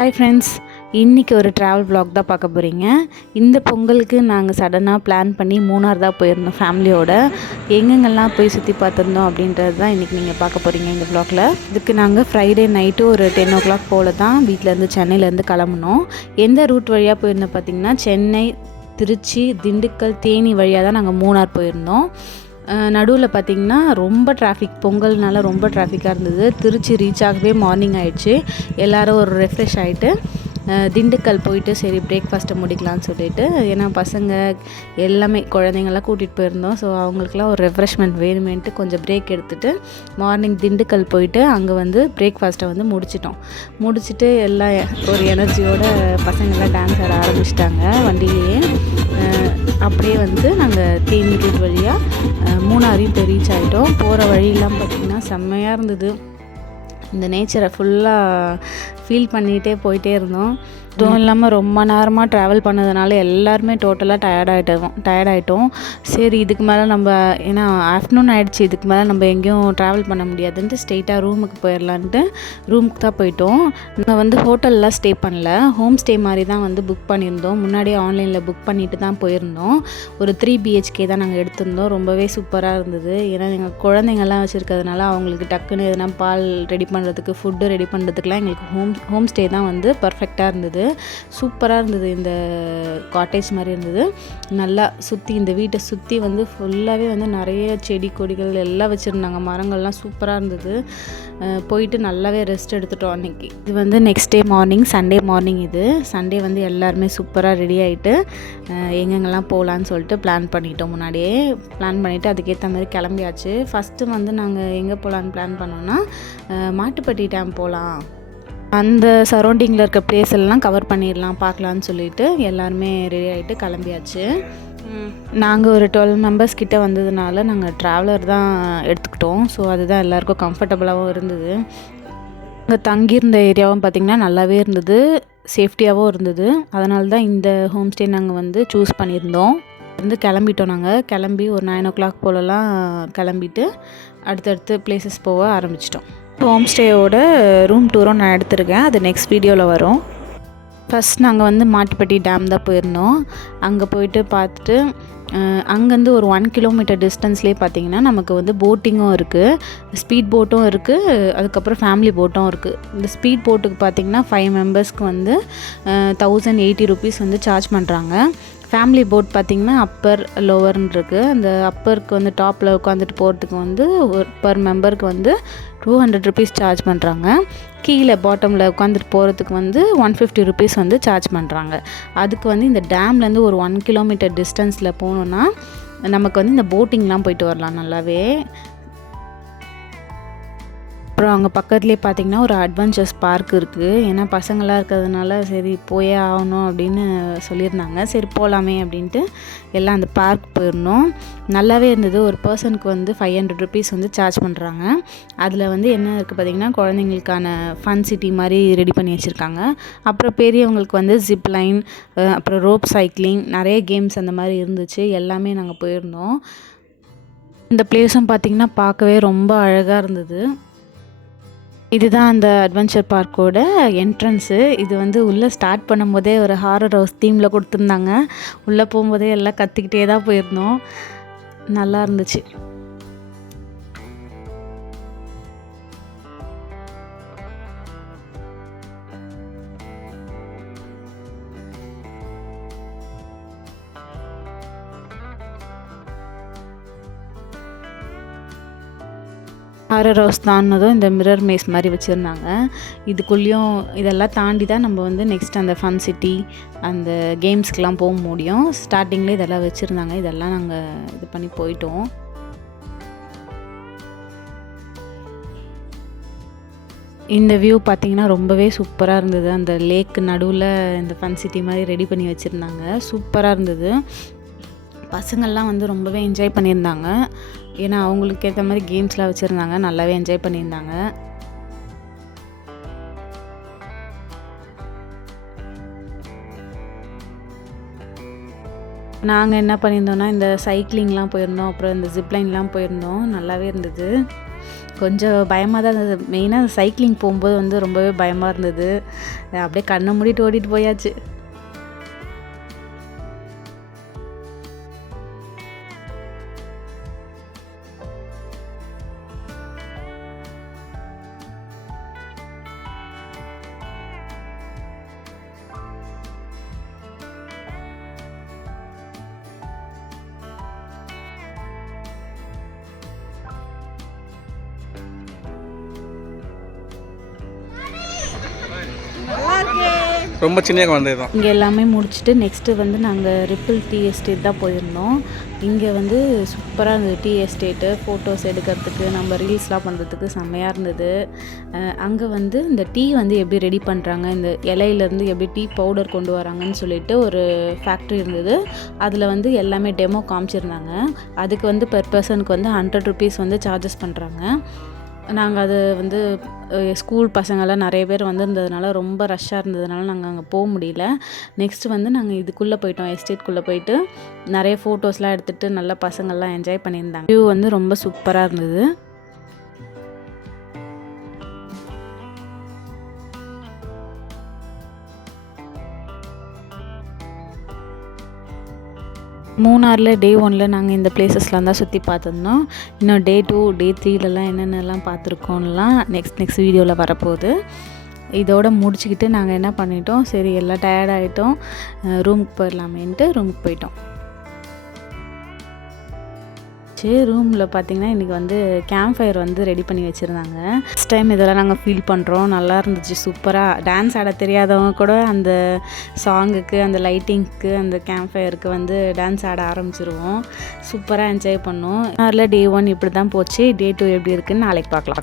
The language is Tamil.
ஹாய் ஃப்ரெண்ட்ஸ், இன்றைக்கி ஒரு ட்ராவல் vlog தான் பார்க்க போகிறீங்க. இந்த பொங்கலுக்கு நாங்கள் சடனாக பிளான் பண்ணி மூணார் தான் போயிருந்தோம் ஃபேமிலியோட. எங்கெங்கெல்லாம் போய் சுற்றி பார்த்துருந்தோம் அப்படின்றது தான் இன்றைக்கி நீங்கள் பார்க்க போகிறீங்க இந்த vlogல. இதுக்கு நாங்கள் ஃப்ரைடே நைட்டு ஒரு 10 o'clock போல் தான் வீட்டிலேருந்து சென்னையிலேருந்து கிளம்புனோம். எந்த ரூட் வழியாக போயிருந்தோம் பார்த்திங்கன்னா, சென்னை, திருச்சி, திண்டுக்கல், தேனி வழியாக தான் நாங்கள் மூணார் போயிருந்தோம். நடுவில் பார்த்திங்கன்னா ரொம்ப டிராஃபிக், பொங்கல்னால ரொம்ப டிராஃபிக்காக இருந்தது. திருச்சி ரீச் ஆகவே மார்னிங் ஆகிடுச்சு. எல்லோரும் ஒரு ரெஃப்ரெஷ் ஆகிட்டு திண்டுக்கல் போயிட்டு சரி பிரேக்ஃபாஸ்ட்டை முடிக்கலான்னு சொல்லிட்டு, ஏன்னா பசங்க எல்லாமே குழந்தைங்கள்லாம் கூட்டிகிட்டு போயிருந்தோம். ஸோ அவங்களுக்குலாம் ஒரு ரெஃப்ரெஷ்மெண்ட் வேணுமேன்ட்டு கொஞ்சம் பிரேக் எடுத்துகிட்டு மார்னிங் திண்டுக்கல் போயிட்டு அங்கே வந்து பிரேக்ஃபாஸ்ட்டை வந்து முடிச்சுட்டு எல்லாம் ஒரு எனர்ஜியோடு பசங்கள்லாம் டான்ஸ் ஆட ஆரம்பிச்சிட்டாங்க வண்டியிலேயே. அப்படியே வந்து நாங்கள் தேனி ரூட் வழியாக மூணாரையும் போய் ரீச் ஆகிட்டோம். போகிற வழியெல்லாம் பார்த்திங்கன்னா செம்மையாக இருந்தது. இந்த நேச்சரை ஃபுல்லாக ஃபீல் பண்ணிகிட்டே போயிட்டே இருந்தோம். அதுவும் இல்லாமல் ரொம்ப நேரமாக ட்ராவல் பண்ணதுனால எல்லாருமே டோட்டலாக டயர்டாயிட்டோம். சரி இதுக்கு மேலே நம்ம, ஏன்னா ஆஃப்டர்நூன் ஆகிடுச்சு, இதுக்கு மேலே நம்ம எங்கேயும் ட்ராவல் பண்ண முடியாதுன்ட்டு ஸ்ட்ரெயிட்டாக ரூமுக்கு போயிடலான்ட்டு ரூமுக்கு தான் போயிட்டோம். நாங்கள் வந்து ஹோட்டல்லாம் ஸ்டே பண்ணல, ஹோம் ஸ்டே மாதிரி தான் வந்து புக் பண்ணியிருந்தோம். முன்னாடியே ஆன்லைனில் புக் பண்ணிட்டு தான் போயிருந்தோம். ஒரு 3 BHK தான் நாங்கள் எடுத்திருந்தோம். ரொம்பவே சூப்பராக இருந்தது. ஏன்னா எங்கள் குழந்தைங்கள்லாம் வச்சுருக்கிறதுனால அவங்களுக்கு டக்குன்னு எதுனா பால் ரெடி பண்ணுறதுக்கு, ஃபுட்டு ரெடி பண்ணுறதுக்குலாம் எங்களுக்கு ஹோம் ஸ்டே தான் வந்து பர்ஃபெக்டாக இருந்தது. சூப்பராக இருந்தது. இந்த காட்டேஜ் மாதிரி இருந்தது. நல்லா சுற்றி, இந்த வீட்டை சுற்றி வந்து ஃபுல்லாகவே வந்து நிறைய செடி கொடிகள் எல்லாம் வச்சுருந்தாங்க. மரங்கள்லாம் சூப்பராக இருந்தது. போயிட்டு நல்லாவே ரெஸ்ட் எடுத்துட்டோம் அன்றைக்கி. இது வந்து next day morning, Sunday morning. இது சண்டே வந்து எல்லாருமே சூப்பராக ரெடி ஆகிட்டு எங்கெங்கெல்லாம் போகலான்னு சொல்லிட்டு பிளான் பண்ணிட்டோம். முன்னாடியே பிளான் பண்ணிவிட்டு அதுக்கேற்ற மாதிரி கிளம்பியாச்சு. ஃபஸ்ட்டு வந்து நாங்கள் எங்கே போகலான்னு பிளான் பண்ணோன்னா, மாட்டுப்பட்டி டேம் போகலாம், அந்த சரௌண்டிங்கில் இருக்க பிளேஸ் எல்லாம் கவர் பண்ணிடலாம் பார்க்கலான்னு சொல்லிட்டு எல்லாருமே ரெடி ஆகிட்டு கிளம்பியாச்சு. நாங்கள் ஒரு 12 members கிட்ட வந்ததுனால நாங்கள் ட்ராவலர் தான் எடுத்துக்கிட்டோம். ஸோ அதுதான் எல்லாேருக்கும் கம்ஃபர்டபுளாகவும் இருந்தது. அங்கே தங்கியிருந்த ஏரியாவும் பார்த்திங்கன்னா நல்லாவே இருந்தது, சேஃப்டியாகவும் இருந்தது. அதனால தான் இந்த ஹோம் ஸ்டே நாங்கள் வந்து சூஸ் பண்ணியிருந்தோம். வந்து கிளம்பிட்டோம். நாங்கள் கிளம்பி ஒரு 9 o'clock போலலாம் கிளம்பிட்டு அடுத்தடுத்து பிளேசஸ் போக ஆரம்பிச்சிட்டோம். ஹோம் ஸ்டேயோட ரூம் டூரும் நான் எடுத்திருக்கேன், அது நெக்ஸ்ட் வீடியோவில் வரும். ஃபஸ்ட் நாங்கள் வந்து மாட்டுப்பட்டி டேம் தான் போயிருந்தோம். அங்கே போயிட்டு பார்த்துட்டு அங்கேருந்து ஒரு 1 kilometer டிஸ்டன்ஸ்லேயே பார்த்திங்கன்னா நமக்கு வந்து போட்டிங்கும் இருக்குது, ஸ்பீட் போட்டும் இருக்குது, அதுக்கப்புறம் ஃபேமிலி போட்டும் இருக்குது. இந்த ஸ்பீட் போட்டுக்கு பார்த்திங்கன்னா 5 members வந்து 1080 rupees வந்து சார்ஜ் பண்ணுறாங்க. ஃபேமிலி போட் பார்த்திங்கன்னா அப்பர் லோவர்னு இருக்குது. அந்த அப்பருக்கு வந்து டாப்பில் உட்காந்துட்டு போகிறதுக்கு வந்து ஒரு பர் மெம்பருக்கு வந்து 200 rupees சார்ஜ் பண்ணுறாங்க. கீழே பாட்டமில் உட்காந்துட்டு போகிறதுக்கு வந்து 150 rupees வந்து சார்ஜ் பண்ணுறாங்க. அதுக்கு வந்து இந்த டேம்லேருந்து ஒரு 1 kilometer டிஸ்டன்ஸில் போனோன்னா நமக்கு வந்து இந்த போட்டிங்லாம் போயிட்டு வரலாம் நல்லாவே. அப்புறம் அங்கே பக்கத்துலேயே பார்த்திங்கன்னா ஒரு அட்வென்ச்சர்ஸ் பார்க் இருக்குது. ஏன்னா பசங்களாக இருக்கிறதுனால சரி போயே ஆகணும் அப்படின்னு சொல்லியிருந்தாங்க. சரி போகலாமே அப்படின்ட்டு எல்லாம் அந்த பார்க் போயிருந்தோம். நல்லாவே இருந்தது. ஒரு பர்சனுக்கு வந்து 500 rupees வந்து சார்ஜ் பண்ணுறாங்க. அதில் வந்து என்ன இருக்குது பார்த்திங்கன்னா, குழந்தைங்களுக்கான ஃபன் சிட்டி மாதிரி ரெடி பண்ணி வச்சுருக்காங்க. அப்புறம் பெரியவங்களுக்கு வந்து ஜிப் லைன், அப்புறம் ரோப் சைக்கிளிங், நிறைய கேம்ஸ் அந்த மாதிரி இருந்துச்சு. எல்லாமே நாங்கள் போயிருந்தோம். இந்த பிளேஸும் பார்த்திங்கன்னா பார்க்கவே ரொம்ப அழகாக இருந்தது. இதுதான் அந்த அட்வென்ச்சர் பார்க்கோட என்ட்ரன்ஸு. இது வந்து உள்ளே ஸ்டார்ட் பண்ணும்போதே ஒரு ஹாரர் ஹவுஸ் தீமில் கொடுத்துருந்தாங்க. உள்ளே போகும்போதே எல்லாம் கத்திக்கிட்டே தான் போயிருந்தோம். நல்லா இருந்துச்சு. ஹாரர் ஹவுஸ் தாண்டினதும் இந்த மிரர் மேஸ் மாதிரி வச்சுருந்தாங்க. இதுக்குள்ளேயும் இதெல்லாம் தாண்டி தான் நம்ம வந்து நெக்ஸ்ட் அந்த ஃபன் சிட்டி, அந்த கேம்ஸ்க்கெலாம் போக முடியும். ஸ்டார்டிங்லேயே இதெல்லாம் வச்சுருந்தாங்க. இதெல்லாம் நாங்கள் இது பண்ணி போயிட்டோம். இந்த வியூ பார்த்திங்கன்னா ரொம்பவே சூப்பராக இருந்தது. அந்த லேக்கு நடுவில் இந்த ஃபன் சிட்டி மாதிரி ரெடி பண்ணி வச்சுருந்தாங்க. சூப்பராக இருந்தது. பசங்கள்லாம் வந்து ரொம்பவே என்ஜாய் பண்ணியிருந்தாங்க. ஏன்னா அவங்களுக்கு ஏற்ற மாதிரி கேம்ஸ்லாம் வச்சுருந்தாங்க. நல்லாவே என்ஜாய் பண்ணியிருந்தாங்க. நாங்கள் என்ன பண்ணியிருந்தோன்னா இந்த சைக்கிளிங்லாம் போயிருந்தோம், அப்புறம் இந்த ஜிப்லைன்லாம் போயிருந்தோம். நல்லாவே இருந்தது. கொஞ்சம் பயமாக தான் இருந்தது. மெயினாக சைக்கிளிங் போகும்போது வந்து ரொம்பவே பயமாக இருந்தது. அப்படியே கண்ணை மூடிட்டு ஓடிட்டு போயாச்சு. ரொம்ப சின்ன குழந்தை தான். இங்கே எல்லாமே முடிச்சுட்டு நெக்ஸ்ட்டு வந்து நாங்கள் ரிப்பிள் டீ எஸ்டேட் தான் போயிருந்தோம். இங்கே வந்து சூப்பராக இருந்தது டீ எஸ்டேட்டு. ஃபோட்டோஸ் எடுக்கிறதுக்கு, நம்ம ரீல்ஸ்லாம் பண்ணுறதுக்கு செம்மையாக இருந்தது. அங்கே வந்து இந்த டீ வந்து எப்படி ரெடி பண்ணுறாங்க, இந்த இலையிலேருந்து எப்படி டீ பவுடர் கொண்டு வராங்கன்னு சொல்லிட்டு ஒரு ஃபேக்ட்ரி இருந்தது. அதில் வந்து எல்லாமே டெமோ காமிச்சிருந்தாங்க. அதுக்கு வந்து பெர் பர்சனுக்கு வந்து 100 ருபீஸ் வந்து சார்ஜஸ் பண்ணுறாங்க. நாங்கள் அது வந்து ஸ்கூல் பசங்கள்லாம் நிறைய பேர் வந்திருந்ததுனால ரொம்ப ரஷ்ஷாக இருந்ததுனால நாங்கள் அங்கே போக முடியல. நெக்ஸ்ட்டு வந்து நாங்கள் இதுக்குள்ளே போயிட்டோம், எஸ்டேட்குள்ளே போயிட்டு நிறைய ஃபோட்டோஸ்லாம் எடுத்துகிட்டு நல்லா பசங்கள்லாம் என்ஜாய் பண்ணியிருந்தாங்க. வியூ வந்து ரொம்ப சூப்பராக இருந்தது. மூணாரில் டே 1 நாங்கள் இந்த பிளேசஸ்லாம் தான் சுற்றி பார்த்துருந்தோம். இன்னும் டே 2, டே 3லலாம் என்னென்னலாம் பார்த்துருக்கோம்லாம் நெக்ஸ்ட் வீடியோவில் வரப்போகுது. இதோடு முடிச்சுக்கிட்டு நாங்கள் என்ன பண்ணிட்டோம், சரி எல்லாம் டயர்ட் ஆகிட்டோம், ரூமுக்கு போயிடலாமேன்ட்டு ரூமுக்கு போயிட்டோம். ரூமில் பார்த்திங்கன்னா இன்றைக்கி வந்து கேம்ப் ஃபயர் வந்து ரெடி பண்ணி வச்சுருந்தாங்க. ஃபஸ்ட் டைம் இதெல்லாம் நாங்கள் ஃபீல் பண்ணுறோம். நல்லா இருந்துச்சு, சூப்பராக. டான்ஸ் ஆட தெரியாதவங்க கூட அந்த சாங்குக்கு, அந்த லைட்டிங்க்கு, அந்த கேம்ப் ஃபயருக்கு வந்து டான்ஸ் ஆட ஆரம்பிச்சிருவோம். சூப்பராக என்ஜாய் பண்ணோம். அதில் டே 1 இப்படி தான் போச்சு. டே 2 எப்படி இருக்குதுன்னு நாளைக்கு பார்க்கலாம்.